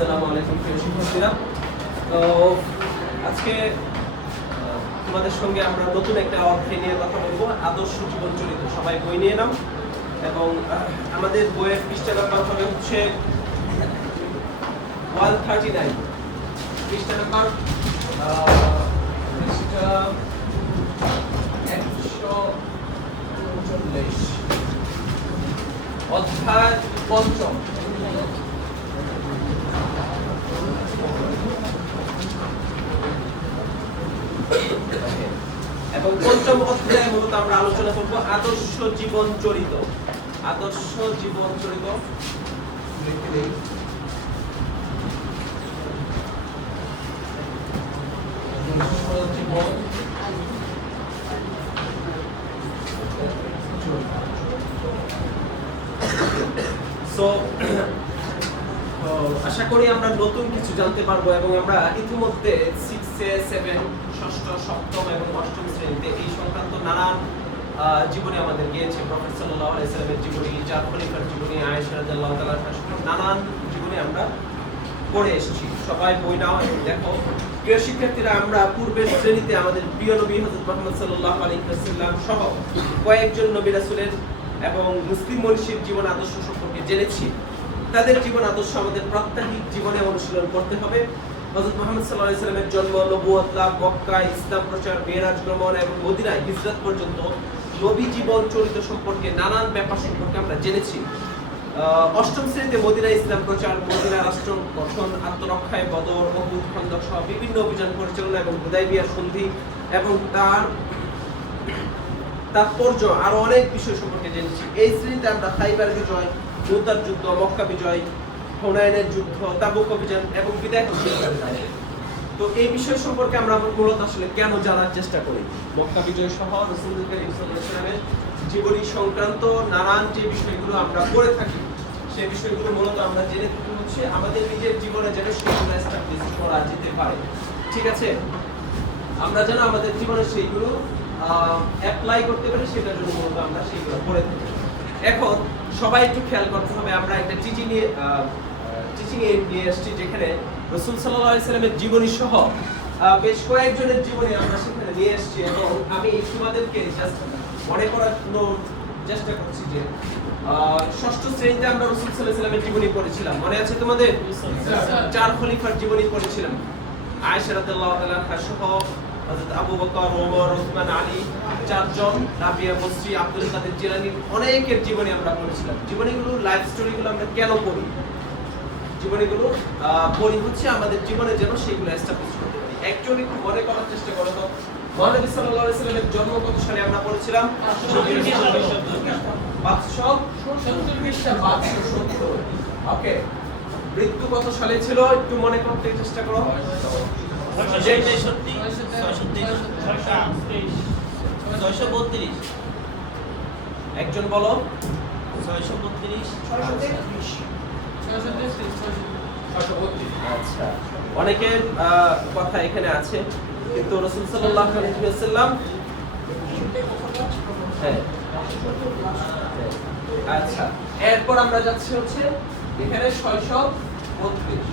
আসসালামু আলাইকুম প্রিয় শিক্ষার্থীরা। তো আজকে তোমাদের সঙ্গে আমরা নতুন একটা অধ্যায় নিয়ে কথা বলবো, আদর্শ জীবন চরিত্র। সবাই বই নিয়ে নাও এবং আমাদের বইয়ের পৃষ্ঠা নাম্বার হবে হচ্ছে 139, পৃষ্ঠা নাম্বার 139, অধ্যায় পঞ্চম। এবং পঞ্চম অধ্যায়ে মূলত আমরা আলোচনা করব আদর্শ জীবন চরিত। আদর্শ জীবন চরিত লিখে দেই। আদর্শ জীবন সো আশা করি আমরা নতুন কিছু জানতে পারবো এবং আমরা ইতিমধ্যে 6, 7, ষষ্ঠ, সপ্তম এবং অষ্টম শ্রেণীতে এই সংক্রান্ত নানান জীবনী আমাদের গিয়েছে। প্রফেসর সাল্লাল্লাহু আলাইহি সাল্লামের জীবনী, চার খলিফার জীবনী, আয়েশা রাদিয়াল্লাহু তাআলা নানান জীবনী আমরা পড়ে এসেছি। সবাই বই নাও এবং দেখো। প্রিয় শিক্ষার্থীরা, আমরা পূর্বের শ্রেণীতে আমাদের প্রিয় নবী হযরত মুহাম্মদ সাল্লাল্লাহু আলাইহি ওয়াসাল্লাম সহ কয়েকজন নবী রাসূলের এবং মুসলিম মনীষীর জীবন আদর্শ সম্পর্কে জেনেছি। তাদের জীবন আদর্শ আমাদের প্রাত্যহিক জীবনে অনুশীলন করতে হবে। হযরত মুহাম্মদ সাল্লাল্লাহু আলাইহি সাল্লামের জন্ম, নবুয়ত লাভ, মক্কা ইসলাম প্রচার, মেরাজ গমন এবং মদিনায় হিজরত পর্যন্ত নবী জীবন চরিত্র সম্পর্কে নানান ব্যাপার সম্পর্কে আমরা জেনেছি। অষ্টম শ্রেণীতে মদিনায় ইসলাম প্রচার, মদিনা রাষ্ট্র গঠন, আত্মরক্ষায় বদর, উহুদ, খন্দক সহ বিভিন্ন অভিযান পরিচালনা এবং হুদায়বিয়ার সন্ধি এবং তার তাৎপর্য আরো অনেক বিষয় সম্পর্কে জেনেছি। এই শ্রেণীতে আমরা খাইবার বিজয়, মুতার যুদ্ধ, মক্কা বিজয়, হুনাইনের যুদ্ধ, তাবুক অভিযান এবং বিদায় হজ্জের। তো এই বিষয় সম্পর্কে আমরা মূলত আসলে কেন জানার চেষ্টা করি? মক্কা বিজয় সহ রাসূলুল্লাহ সাল্লাল্লাহু আলাইহি ওয়াসাল্লামের জীবনী সংক্রান্ত নানান যে বিষয়গুলো আমরা পড়ে থাকি, সেই বিষয়গুলো মূলত আমরা জেনে থাকি হচ্ছে আমাদের নিজের জীবনে যেন সেগুলো এস্টাবলিশ করা যেতে পারে। ঠিক আছে, আমরা যেন আমাদের জীবনে সেইগুলো অ্যাপ্লাই করতে পারি, সেটার জন্য মূলত আমরা সেইগুলো পড়ে থাকি। এখন সবাই একটু খেয়াল করতে হবে, আমরা একটা টিচিং এইড নিয়ে আসছি যেখানে রাসূল সাল্লাল্লাহু আলাইহি সাল্লামের জীবনী সহ বেশ কয়েকজনের জীবনী আমরা সেখানে নিয়ে আসছি এবং আমি তোমাদেরকে জাস্ট মনে করানোর চেষ্টা করছি যে ষষ্ঠ শ্রেণীতে আমরা রাসূল সাল্লাল্লাহু আলাইহি সাল্লামের জীবনী পড়েছিলাম। মনে আছে তোমাদের? চার খলিফার জীবনী পড়েছিলাম। আয়েশা রাদিয়াল্লাহু তাআলা সহ হযরত আবু বকর, ওমর, ওসমান, আলী, চারজন, রাবিয়া বসরি, আব্দুল কাদের জিলানী, অনেকের জীবনী আমরা পড়েছিলাম। জীবনীগুলো, লাইফ স্টোরিগুলো আমরা কেন পড়ি? জীবনীগুলো পড়ি হচ্ছে আমাদের জীবনে যেন সেগুলো এস্টাবলিশ করতে পারি। অ্যাকচুয়ালি একটু মনে করার চেষ্টা করো তো, মহানবী সাল্লাল্লাহু আলাইহি সাল্লামের জন্ম কত সালে আমরা পড়েছিলাম? 570। ওকে, মৃত্যু কত সালে ছিল একটু মনে করতে চেষ্টা করো। 632। একজন বলো। 632। আচ্ছা, অনেকের কথা এখানে আছে, কিন্তু রাসূল সাল্লাল্লাহু আলাইহি ওয়াসাল্লাম আচ্ছা, এরপর আমরা যাচ্ছি হচ্ছে এখানে 632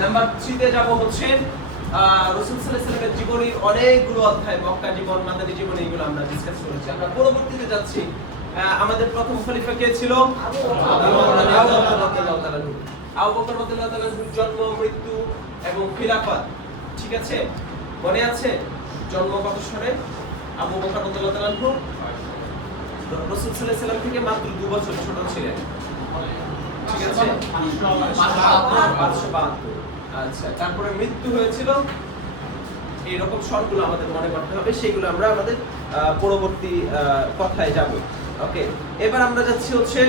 নাম্বার 3 তে যাব হচ্ছে রাসূল সাল্লাল্লাহু আলাইহি ওয়াসাল্লামের জীবনীর অনেকগুলো অধ্যায়, মক্কা জীবন, মাদানী জীবন, এগুলো আমরা ডিসকাস করেছি। আমরা পরবর্তীতে যাচ্ছি, আমাদের প্রথম খলিফা কে ছিল? আবু বকর রাদিয়াল্লাহু তাআলা। আবু বকর রাদিয়াল্লাহু তাআলার জন্ম, মৃত্যু এবং খিলাফত। ঠিক আছে, মনে আছে জন্ম কত সালে? আবু বকর রাদিয়াল্লাহু তাআলা রাসূল সাল্লাল্লাহু আলাইহি সাল্লাম থেকে মাত্র 2 বছর ছোট ছিলেন। ঠিক আছে, 572। আচ্ছা, তারপরে মৃত্যু হয়েছিল। এই রকম শর্টগুলো আমাদের মনে করতে হবে, সেগুলো আমরা আমাদের পরবর্তী কথায় যাব। ওকে, এবার আমরা যাচ্ছি হচ্ছে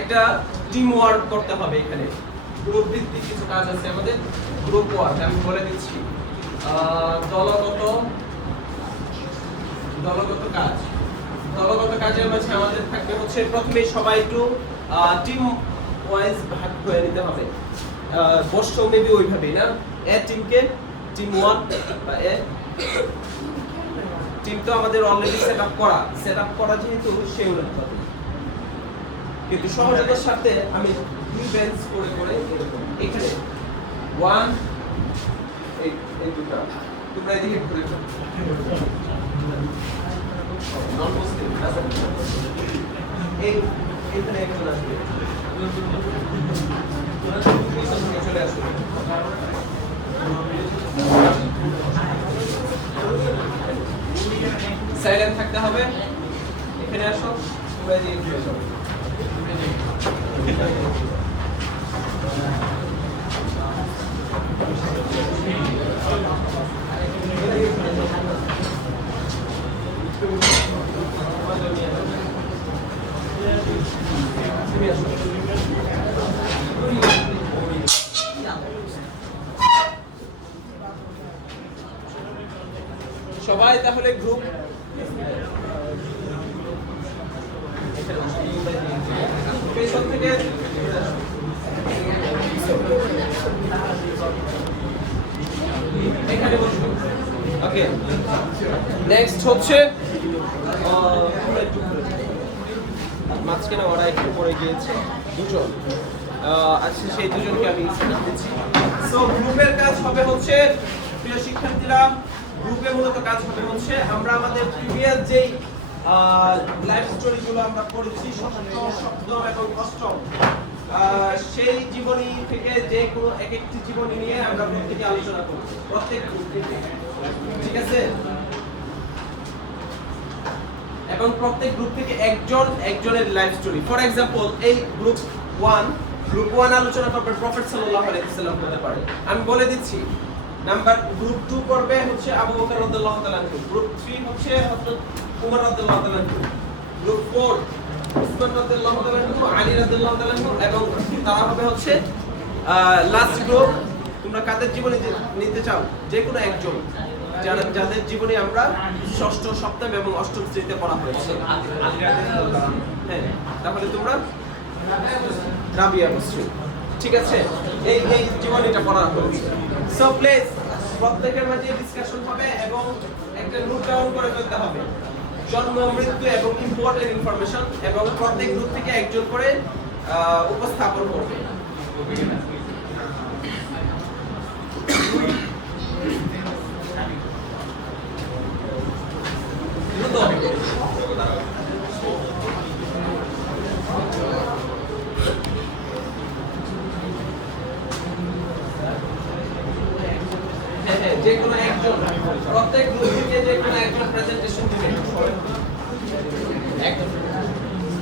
একটা টিম ওয়ার্ক করতে হবে। এখানে গ্রুপ ভিত্তিক কিছু কাজ আছে আমাদের। গ্রুপ ওয়ার্ক আমি বলে দিচ্ছি, দলগত কাজ। দলগত কাজের মাঝে আমাদের থাকবে হচ্ছে প্রথমে সবাই একটু টিম ওয়াইজ ভাগ করে নিতে হবে। বসছো মেবি ওইভাবেই না, এ টিমকে টিম 1 বা এ টিম তো আমাদের অলরেডি সেটআপ করা যেহেতু সেই অনুযায়ী কিন্তু সহজতার সাথে আমি 2 বেঞ্চ করে করে এরকম এখানে 1 এই দুটো তোমরা এদিকে ঘুরে নন মুসলিম এই এখানে একজন আসবে চলে আসবে সাইলেন্ট থাকতে হবে এখানে আসো তোমরা এদিকে ঘুরে যাও সবাই তাহলে গ্রুপ পেছন থেকে এখানে বসুন ওকে নেক্সট হচ্ছে মাঝখানে ওরা একটু পড়ে গিয়েছে দুজন আচ্ছা সেই দুজনকে আমি দিচ্ছি সো গ্রুপের কাজ হবে হচ্ছে প্রিয় শিক্ষার্থীরা গ্রুপে মূলত কাজ হবে হচ্ছে আমরা আমাদের প্রিভিয়াস যেই লাইফ স্টোরিগুলো আমরা পড়েছি ষষ্ঠ সপ্তম এবং অষ্টম সেই জীবনী থেকে যে কোনো এক একটি জীবনী নিয়ে আমরা প্রত্যেকে আলোচনা করব প্রত্যেক গ্রুপ থেকে ঠিক আছে এবং প্রত্যেক গ্রুপ থেকে একজনের লাইফ স্টোরি ফর एग्जांपल এই গ্রুপ 1 আলোচনা করবে প্রফেট সাল্লাল্লাহু আলাইহি ওয়াসাল্লাম হতে পারে আমি বলে দিচ্ছি নাম্বার গ্রুপ 2 করবে হচ্ছে আবু বকর রাদিয়াল্লাহু তাআলা গ্রুপ 3 হচ্ছে হযরত উমর রাদিয়াল্লাহু তাআলা গ্রুপ 4 উসমান রাদিয়াল্লাহু তাআলা আলী রাদিয়াল্লাহু তাআলা এবং তারা হবে হচ্ছে লাস্ট গ্রুপ তোমরা কাদের জীবনী নিতে চাও যে কোনো একজন যাদের জীবনী আমরা ষষ্ঠ সপ্তম এবং অষ্টম শ্রেণীতে পড়া হয়েছে হ্যাঁ তাহলে তোমরা রাবিয়া মুসলিম ঠিক আছে এই জীবনীটা পড়া হয়েছে সো প্লিজ প্রত্যেকের মাঝে ডিসকাশন হবে এবং একটা নোট ডাউন করে ফেলতে হবে জন্ম মৃত্যু এবং ইম্পর্টেন্ট ইনফরমেশন এবং প্রত্যেক গ্রুপ থেকে একজন করে উপস্থাপন করবে যে কোনো একজন প্রত্যেক গ্রুপ থেকে যে কোনো একজন প্রেজেন্টেশন দিবে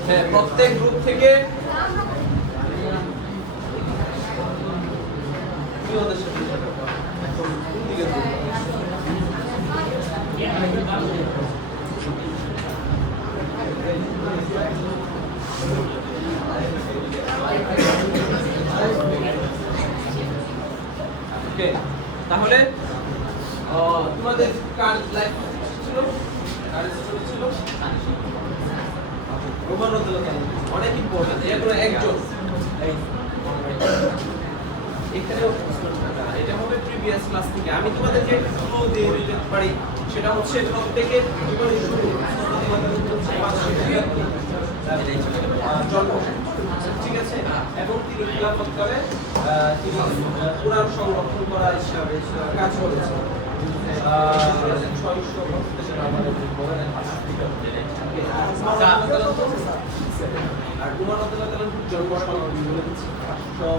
হ্যাঁ প্রত্যেক গ্রুপ থেকে কি ওদের সাথে এখন কোন দিকে ওকে তাহলে তোমাদের কার লাইফ ছিল কার স্টোরি ছিল ওমর রাদিয়াল্লাহু তাআলা অনেক ইম্পর্টেন্ট এগুলো একজন এখানেও এটা হবে প্রিভিয়াস ক্লাস থেকে আমি তোমাদেরকে একটু ক্লু দিয়ে দিতে পারি সেটা হচ্ছে প্রত্যেকের জীবনের শুরু জন্ম ঠিক আছে এবং তিনি খিলাফত করে তিনি কুরআন সংরক্ষণ করার কাজ করেছেন 600 বছর আমাদের বলেন আর উমর রাদিয়াল্লাহু তাআলার জন্ম সাল বলে দিচ্ছি 800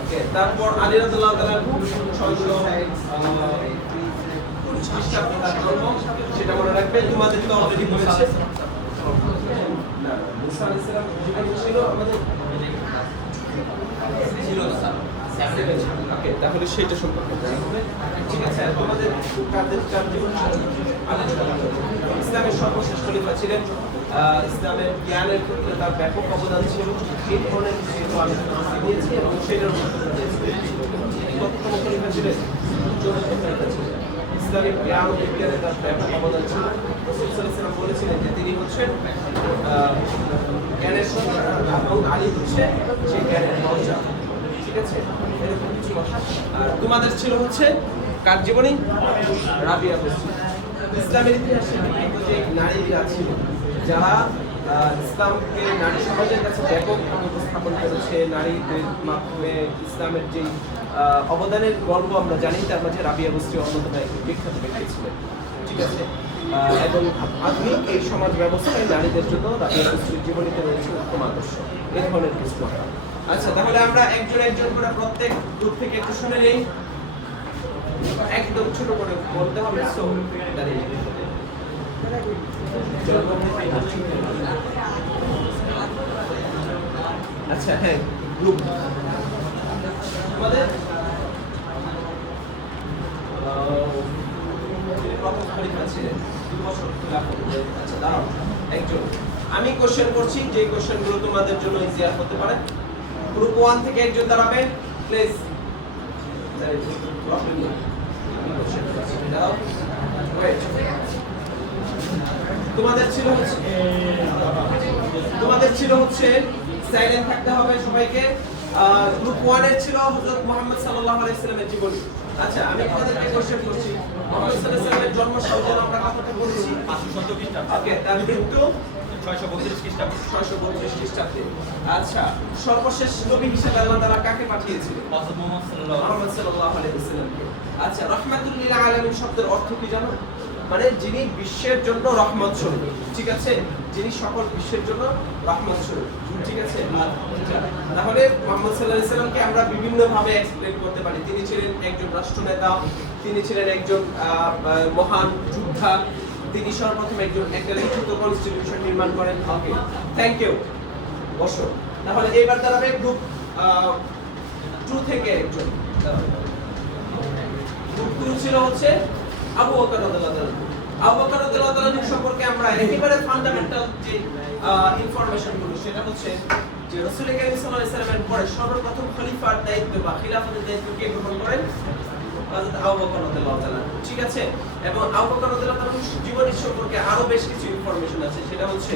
ওকে তারপর আলী রাদিয়াল্লাহু তাআলা 600 তার জন্ম সেটা মনে রাখবে তোমাদের তো অলরেডি বলেছে না মুসা আলাইহিস সালাম জীবন ছিল আমাদের ছিল স্যার ওকে তাহলে সেটা সম্পর্কে ঠিক আছে তোমাদের কাদের জীবন ইসলামের সর্বশেষ খলিফা ছিলেন ইসলামের জ্ঞানের ক্ষেত্রে তার ব্যাপক অবদান ছিল এই ধরনের কিছু আলোচনা দিয়েছি এবং সেটার কততম খলিফা ছিলেন ইসলামিক জ্ঞান ও বিজ্ঞানে তার ব্যাপক অবদান ছিল রাসূল সাল্লাল্লাহু আলাইহি ওয়াসাল্লাম বলেছিলেন যে তিনি হচ্ছেন জ্ঞানের এবং আলী হচ্ছে সেই জ্ঞানের মৌজা ঠিক আছে এরকম কিছু কথা আর তোমাদের ছিল হচ্ছে কার জীবনী রাবিয়া মুসলিম ইসলামের ইতিহাসে কিন্তু যে নারীরা ছিল যারা ইসলামকে নারী সমাজের কাছে ব্যাপকভাবে উপস্থাপন করেছে, নারীদের মাধ্যমে ইসলামের যে অবদানের গল্প আমরা জানি, তার মাঝে রাবিয়া বস্তি অন্যতম একটি বিখ্যাত ব্যক্তি ছিলেন। ঠিক আছে, এবং আধুনিক এই সমাজ ব্যবস্থায় নারীদের জন্য রাবিয়া বস্তির জীবনীতে রয়েছে উত্তম আদর্শ, এই ধরনের কিছু কথা। আচ্ছা, তাহলে আমরা একজন একজন করে প্রত্যেক গ্রুপ থেকে একটু শুনে নেই, একদম ছোট করে বলতে হবে। সো দাঁড়িয়ে আচ্ছা, হ্যাঁ, গ্রুপ আমাদের আমি কোশ্চেন করছি, যে কোশ্চেন গুলো তোমাদের জন্য ইজিয়ার হতে পারে। গ্রুপ 1 থেকে একজন দাঁড়াবে প্লিজ। তোমাদের ছিল হচ্ছে সাইলেন্ট থাকতে হবে সবাইকে। গ্রুপ 1 এর ছিল হযরত মুহাম্মদ সাল্লাল্লাহু আলাইহি সাল্লামের জীবনী। আচ্ছা, আমি তোমাদেরকে কোশ্চেন করছি, মুহাম্মদ সাল্লাল্লাহু আলাইহি সাল্লামের জন্ম সালটা আমরা কতটা বলেছি? 517 খ্রিস্টাব্দে। ওকে, তার কিন্তু 632 খ্রিস্টাব্দে। 632 খ্রিস্টাব্দে। আচ্ছা, সর্বশেষ নবী হিসেবে আল্লাহ তাআলা কাকে পাঠিয়েছিলেন? হযরত মুহাম্মদ সাল্লাল্লাহু আলাইহি ওয়াসাল্লামকে। আচ্ছা, রাহমাতুল লিল আলামিন শব্দের অর্থ কি জানো? মানে যিনি বিশ্বের জন্য রহমত স্বরূপ। ঠিক আছে, যিনি সকল বিশ্বের জন্য রহমত স্বরূপ। ঠিক আছে, তাহলে মুহাম্মদ সাল্লাল্লাহু আলাইহি সাল্লামকে আমরা বিভিন্ন ভাবে এক্সপ্লেইন করতে পারি। তিনি ছিলেন একজন রাষ্ট্রনেতা, তিনি ছিলেন একজন মহান যোদ্ধা, তিনি সর্বপ্রথম একটা লিখিত কনস্টিটিউশন নির্মাণ করেন। ওকে, থ্যাংক ইউ, বসো। তাহলে এবার দাঁড়াবে গ্রুপ 2 থেকে একজন। গ্রুপ 2 ছিল হচ্ছে আবু বকর রাদিয়াল্লাহু তাআলা। আবু বকর রাদিয়াল্লাহু তাআলা সম্পর্কে আমরা একেবারে ফান্ডামেন্টাল যে ইনফরমেশন গুলো, সেটা হচ্ছে যে রাসূল কারীম সাল্লাল্লাহু আলাইহি ওয়াসাল্লামের পরে সর্বপ্রথম খলিফার দায়িত্ব বা খিলাফতের দায়িত্ব কে গ্রহণ করেন? হযরত আবু বকর রাদিয়াল্লাহু তাআলা। ঠিক আছে, এবং আবু বকর রাদিয়াল্লাহু তাআলার জীবনী সম্পর্কে আরো বেশ কিছু ইনফরমেশন আছে। সেটা হচ্ছে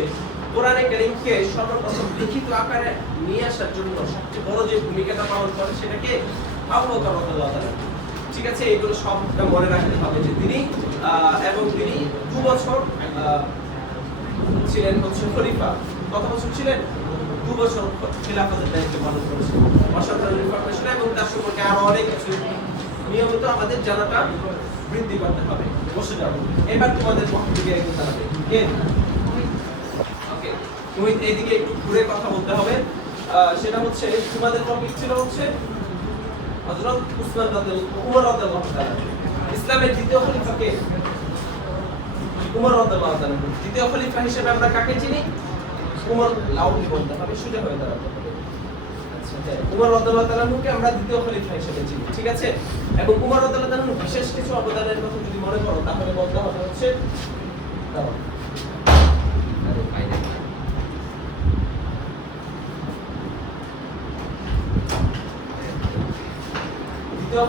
কোরআনে কারীমকে সর্বপ্রথম লিখিত আকারে নিয়ে আসার জন্য সবচেয়ে বড় যে ভূমিকাটা পালন করে সেটা কে? আবু বকর রাদিয়াল্লাহু তাআলা। ঠিক আছে, এগুলো সবটা মনে রাখতে হবে যে তিনি 2 বছর ছিলেন হচ্ছে খলিফা। কত বছর ছিলেন? 2 বছর খিলাফতের দায়িত্ব পালন করেছেন। অসাধারণ ইনফরমেশন, এবং তার সম্পর্কে আরো অনেক কিছু নিয়মিত আমাদের জানাটা বৃদ্ধি করতে হবে। বসে যাও। এবার তোমাদের পক্ষ থেকে একটু দাঁড়াবে কে? ওকে, তুমি এইদিকে একটু ঘুরে কথা বলতে হবে। সেটা হচ্ছে তোমাদের টপিক ছিল হচ্ছে হযরত উমর রাদিয়াল্লাহু তাআলা। ইসলামের দ্বিতীয় খলিফা কে? উমর রাদিয়াল্লাহু তাআলা। দ্বিতীয় খলিফা হিসেবে আমরা কাকে চিনি? উমর। লাউডলি বলতে হবে, সোজা হয়ে দাঁড়াতে হবে। আচ্ছা, উমর রাদিয়াল্লাহু তাআলাকে আমরা দ্বিতীয় খলিফা হিসেবে চিনি। ঠিক আছে, এবং উমর রাদিয়াল্লাহু তাআলার বিশেষ কিছু অবদানের কথা যদি মনে করো, তাহলে বলতে হবে হচ্ছে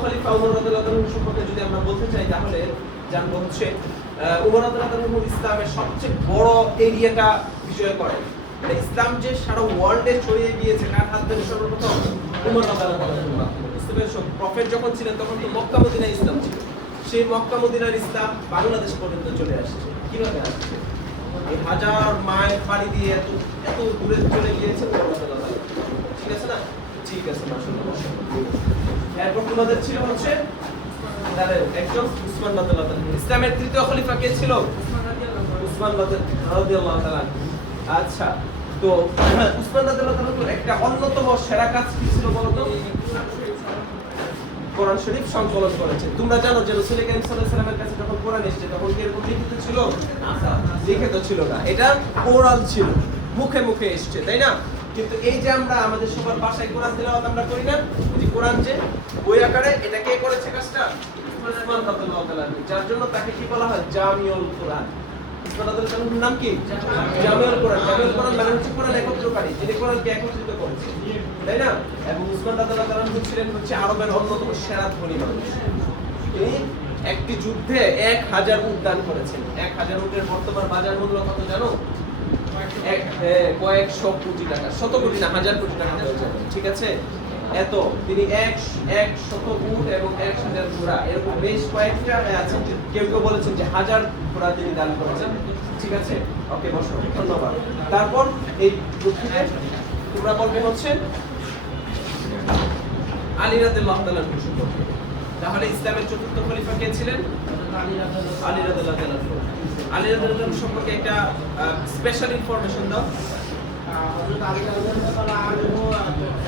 খলিফা উমর রাদিয়াল্লাহু তাআলা সম্পর্কে যদি আমরা বলতে চাই, তাহলে জানবো হচ্ছে উমর রাদিয়াল্লাহু তাআলা ইসলামের সবচেয়ে বড় এরিয়াটা বিজয় করেন। মানে ইসলাম যে সারা ওয়ার্ল্ডে ছড়িয়ে গিয়েছে কার হাত ধরে? সর্বপ্রথম উমর রাদিয়াল্লাহু তাআলা। বুঝতে পেরেছো? প্রফেট যখন ছিলেন তখন তো মক্কা মদিনায় ইসলাম ছিল। সেই মক্কা মদিনার ইসলাম বাংলাদেশ পর্যন্ত চলে আসছে। কিভাবে আসছে? এই হাজার মাইল পাড়ি দিয়ে এত দূরে চলে গিয়েছে উমর রাদিয়াল্লাহু তাআলা। ঠিক আছে না? ঠিক আছে, মাশাআল্লাহ। এরপর তোমাদের ছিল হচ্ছে একজন উসমান রাদিয়াল্লাহু তাআলা। ইসলামের তৃতীয় খলিফা কে ছিল? উসমান রাদিয়াল্লাহু তাআলা। আচ্ছা, তো উসমান রাদিয়াল্লাহু তাআলার একটা অন্যতম সেরা কাজ কি ছিল বলতো? কোরআন শরীফ সংকলন করেছে। তোমরা জানো যে রাসূল কারীম সাল্লাল্লাহু আলাইহি ওয়াসাল্লামের কাছে যখন কোরআন এসেছে তখন কি এরকম লিখিত ছিল? লিখিত ছিল না, এটা ওরাল ছিল, মুখে মুখে এসেছে, তাই না? কিন্তু এই যে আমরা আমাদের সবার বাসায় কোরআন তেলাওয়াত আমরা করি না, ওই যে কোরআন যে বই আকারে, এটা কে করেছে কাজটা? উসমান রাদিয়াল্লাহু তাআলা। যার জন্য তাকে কি বলা হয়? জামিউল কোরআন। উসমান রাদিয়াল্লাহু তাআলার নাম কি? জামিউল কোরআন। জামিউল কোরআন মানে হচ্ছে কোরআন একত্রকারী, যিনি কোরআনকে একত্রিত করেছেন, তাই না? এবং উসমান রাদিয়াল্লাহু তাআলা ছিলেন হচ্ছে আরবের অন্যতম সেরা ধনী মানুষ। তিনি একটি যুদ্ধে 1000 উট দান করেছেন। 1000 উটের বর্তমান বাজার মূল্য কত জানো? কয়েকশো কোটি টাকা, শত কোটি না, হাজার কোটি টাকা হয়ে যাবে। ঠিক আছে, এত তিনি 100 উট এবং 1000 ঘোড়া এরকম বেশ কয়েকটা আছে। কেউ কেউ বলেছেন যে 1000 ঘোড়া তিনি দান করেছেন। ঠিক আছে, ওকে বসো, ধন্যবাদ। তারপর এই গ্রুপে তোমরা বলবে হচ্ছে আলী রাদিয়াল্লাহু তাআলা সম্পর্কে। তাহলে ইসলামের চতুর্থ খলিফা কে ছিলেন? আলী রাদিয়াল্লাহু তাআলা। আলী রাদিয়াল্লাহু তাআলা সম্পর্কে একটা স্পেশাল ইনফরমেশন দাও। হযরত আলী রাদিয়াল্লাহু তাআলা আনহু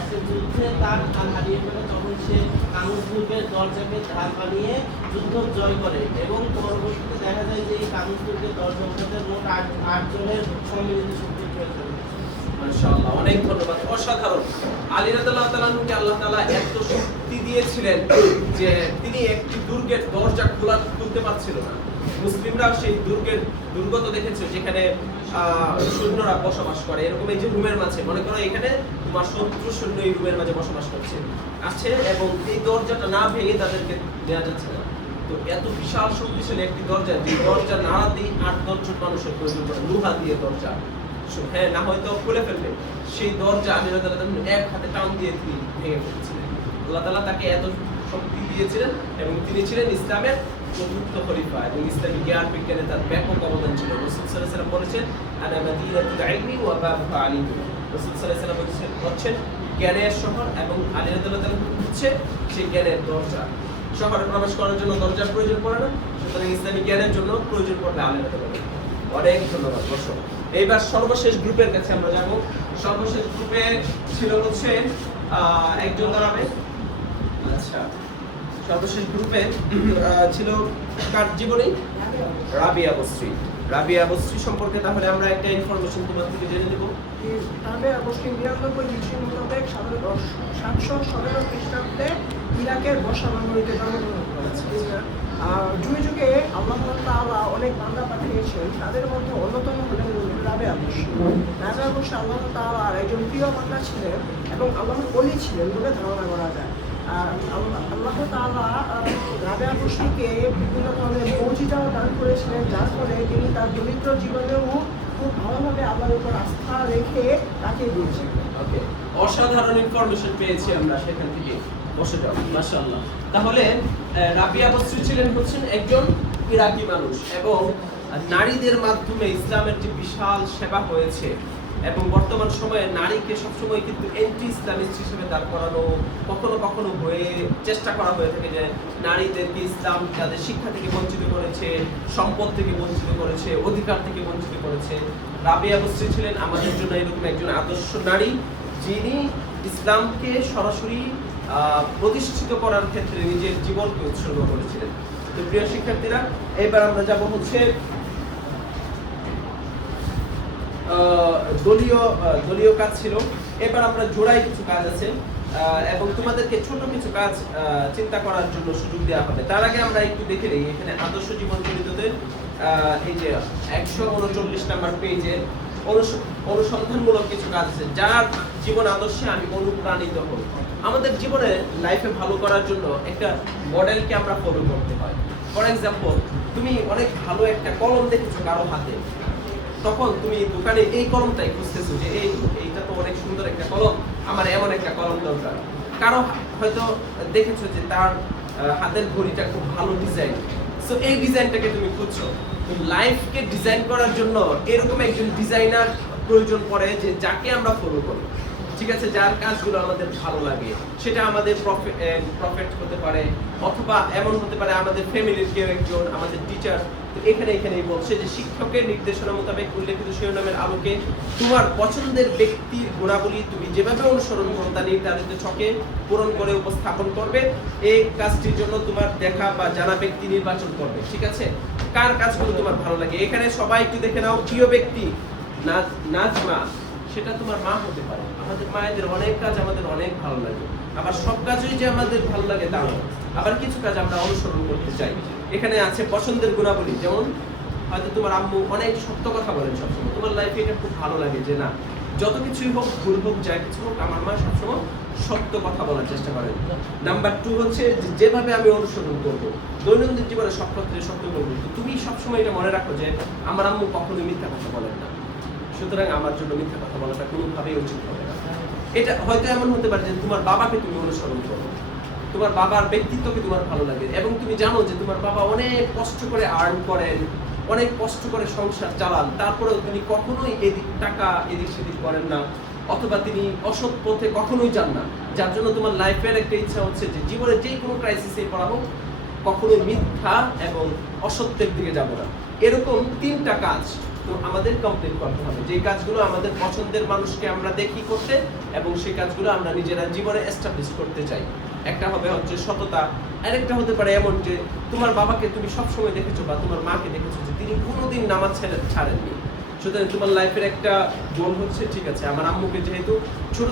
একটা যুদ্ধে তার হাত হারিয়ে ফেলে, তখন সে কানুসবুর্গের দরজাকে ঢাল বানিয়ে যুদ্ধ জয় করে এবং পরবর্তীতে দেখা যায় যে এই কানুসবুর্গের দরজা ওঠাতে মোট 8 জনের সম্মিলিত শক্তি প্রয়োজন। মাশাআল্লাহ, অনেক ধন্যবাদ, অসাধারণ। আলী রাদিয়াল্লাহু তাআলা কে আল্লাহ তাআলা এত শক্তি দিয়েছিলেন যে তিনি একটি দুর্গের দরজা খুলতে পারছিল না। মুসলিমরা সেই দুর্গ তো দেখেছে যেখানে সৈন্যরা বসবাস করে, এরকম এই যে রুমের মাঝে, মনে করো এখানে তোমার শত্রু সৈন্য এই রুমের মাঝে বসবাস করছে আছে এবং এই দরজাটা না ভেঙে তাদেরকে দেওয়া যাচ্ছে না। তো এত বিশাল শক্তিশালী একটি দরজা, যে দরজা নাড়াতেই 8-10 জন মানুষের প্রয়োজন পড়ে, লোহা দিয়ে দরজা, হ্যাঁ না হয়তো খুলে ফেলবে, সেই দরজা আলী রাদিয়াল্লাহু তাআলা এক হাতে টান দিয়ে তিনি ভেঙে ফেলেছিলেন। আল্লাহ তাআলা তাকে এত শক্তি দিয়েছিলেন এবং তিনি ছিলেন ইসলামের চতুর্থ খলিফা এবং ইসলামী জ্ঞান বিজ্ঞানে তার ব্যাপক অবদান ছিল। রাসূল সাল্লাল্লাহু আলাইহি ওয়াসাল্লাম বলেছেন, আনা মাদিনাতুল ইলমি ওয়া বাবুহা আলী। রাসূল সাল্লাল্লাহু আলাইহি ওয়াসাল্লাম বলেছেন জ্ঞানের শহর এবং আলী রাদিয়াল্লাহু তাআলা হচ্ছে সেই জ্ঞানের দরজা। শহরে প্রবেশ করার জন্য দরজার প্রয়োজন পড়ে না, সুতরাং ইসলামী জ্ঞানের জন্য প্রয়োজন পড়বে আলী রাদিয়াল্লাহু তাআলা। অনেক ধন্যবাদ। বসো, এইবার সর্বশেষ গ্রুপের কাছে আমরা যাব। সর্বশেষ গ্রুপে ছিল হচ্ছে একজন দাঁড়াবে। আচ্ছা, সর্বশেষ গ্রুপে ছিল কার জীবনী? রাবিয়া বসরি। রাবিয়া বসরি সম্পর্কে তাহলে আমরা একটা ইনফরমেশন তোমার থেকে জেনে নেব। রাবিয়া বসরি 99 হিজরি মোতাবেক 717 খ্রিস্টাব্দে ইরাকের বসরা নগরীতে জন্মগ্রহণ করেছেন। যুগে যুগে আল্লাহ তাআলা অনেক বান্দা পাঠিয়েছেন, তাদের মধ্যে অন্যতম হলেন রাবিয়া বসরি। রাবিয়া বসরি আল্লাহ তাআলার একজন প্রিয় বান্দা ছিলেন এবং আল্লাহর ওলি ছিলেন বলে ধারণা করা যায়। আল্লাহ তাআলা রাবিয়া বসরিকে বিভিন্ন ধরনের মুজিজাও দান করেছিলেন, যার ফলে তিনি তার দরিদ্র জীবনেও খুব ভালোভাবে আল্লাহর উপর আস্থা রেখে তাকে দিয়েছেন। ওকে, অসাধারণ ইনফরমেশন পেয়েছি আমরা সেখান থেকে। বসে যাও, মাশাআল্লাহ। তাহলে রাবিয়া বসরি ছিলেন হচ্ছেন একজন ইরাকি মানুষ এবং নারীদের মাধ্যমে ইসলামের যে বিশাল সেবা হয়েছে এবং বর্তমান সময়ে নারীকে সবসময় কিন্তু এন্টি ইসলামিস্ট হিসেবে দাঁড় করানো, কখনো কখনো হয়ে চেষ্টা করা হয়ে থাকে যে নারীদেরকে ইসলাম তাদের শিক্ষা থেকে বঞ্চিত করেছে, সম্পদ থেকে বঞ্চিত করেছে, অধিকার থেকে বঞ্চিত করেছে। রাবিয়া বসরি ছিলেন আমাদের জন্য এরকম একজন আদর্শ নারী, যিনি ইসলামকে সরাসরি প্রতিষ্ঠিত করার ক্ষেত্রে নিজের জীবনকে উৎসর্গ করেছিলেন। তো প্রিয় শিক্ষার্থীরা, এবার আমরা যাব হচ্ছে দলীয় কাজ ছিল। এবার আমরা জোড়ায় কিছু কাজ আছে এবং তোমাদেরকে ছোট কিছু কাজ চিন্তা করার জন্য সুযোগ দেওয়া হবে। তার আগে আমরা একটু দেখে নিই এখানে আদর্শ জীবন চরিত্রতে এই যে 139 নাম্বার পেজে অনুসন্ধানমূলক কিছু কাজ আছে, যার জীবন আদর্শে আমি অনুপ্রাণিত হই। আমাদের জীবনে লাইফে ভালো করার জন্য একটা মডেলকে আমরা ফলো করতে হয়। ফর এক্সাম্পল, তুমি অনেক ভালো একটা কলম দেখেছো কারো হাতে, তখন তুমি দোকানে এই কলমটাই খুঁজতেছো যে এইটা তো অনেক সুন্দর একটা কলম, আমার এমন একটা কলম দরকার। কারো হয়তো দেখেছো যে তার হাতের ঘড়িটা খুব ভালো ডিজাইন, সো এই ডিজাইনটাকে তুমি খুঁজছো। তো লাইফকে ডিজাইন করার জন্য এরকম একজন ডিজাইনার প্রয়োজন পড়ে যে যাকে আমরা ফলো করি, ঠিক আছে, যার কাজগুলো আমাদের ভালো লাগে। সেটা আমাদের প্রফেট হতে পারে অথবা এমন হতে পারে আমাদের ফ্যামিলির কেউ একজন, আমাদের টিচার। তো এখানেই বলছে যে শিক্ষকের নির্দেশনা মোতাবেক উল্লেখিত শিরোনামের আলোকে তোমার পছন্দের ব্যক্তির গুণাবলী তুমি যেভাবে অনুসরণ করো তা নির্ধারিত ছকে পূরণ করে উপস্থাপন করবে। এই কাজটির জন্য তোমার দেখা বা জানা ব্যক্তি নির্বাচন করবে। ঠিক আছে, কার কাজগুলো তোমার ভালো লাগে? এখানে সবাই একটু দেখে নাও। প্রিয় ব্যক্তি নাজমা, সেটা তোমার মা হতে পারে। আমাদের মায়েদের অনেক কাজ আমাদের অনেক ভালো লাগে, আবার সব কাজই যে আমাদের ভালো লাগে তা নয়, আবার কিছু কাজ আমরা অনুসরণ করতে চাই। এখানে আছে পছন্দের গুণাবলী, যেমন হয়তো তোমার আম্মু অনেক সত্য কথা বলেন সবসময়, তোমার লাইফে এটা খুব ভালো লাগে যে না, যত কিছুই হোক, ভুল হোক, যা কিছু হোক, আমার মা সবসময় সত্য কথা বলার চেষ্টা করেন। নাম্বার 2 হচ্ছে যেভাবে আমি অনুসরণ করবো, দৈনন্দিন জীবনে সব ক্ষেত্রে সত্য করবো। তো তুমি সবসময় এটা মনে রাখো যে আমার আম্মু কখনোই মিথ্যা কথা বলেন না, সুতরাং আমার জন্য মিথ্যা কথা বলাটা কোনোভাবেই উচিত হবে না। এটা হয়তো এমন হতে পারে যে তোমার বাবাকে তুমি অনুসরণ করো, তোমার বাবার ব্যক্তিত্বকে তোমার ভালো লাগে এবং তুমি জানো যে তোমার বাবা অনেক কষ্ট করে আর্ন করেন, অনেক কষ্ট করে সংসার চালান, তারপরেও তিনি কখনোই টাকা এদিক সেদিক করেন না, অথবা তিনি অসৎ পথে কখনোই যান না, যার জন্য তোমার লাইফের একটা ইচ্ছা হচ্ছে যে জীবনে যেই কোনো ক্রাইসিসে পড়া হোক কখনোই মিথ্যা এবং অসত্যের দিকে যাব না। এরকম 3টা কাজ তো আমাদের কমপ্লিট করতে হবে, যে কাজগুলো আমাদের পছন্দের মানুষকে আমরা দেখি করতে এবং সেই কাজগুলো আমরা নিজেরা জীবনে এস্টাবলিশ করতে চাই। একটা হবে হচ্ছে সততা, আরেকটা হতে পারে এমন যে তোমার বাবাকে তুমি সবসময় দেখেছো বা তোমার মাকে দেখেছো যে তিনি কোনোদিন নামাজ ছাড়েননি, সুতরাং তোমার লাইফের একটা গোল হচ্ছে ঠিক আছে আমার আম্মুকে যেহেতু ছোট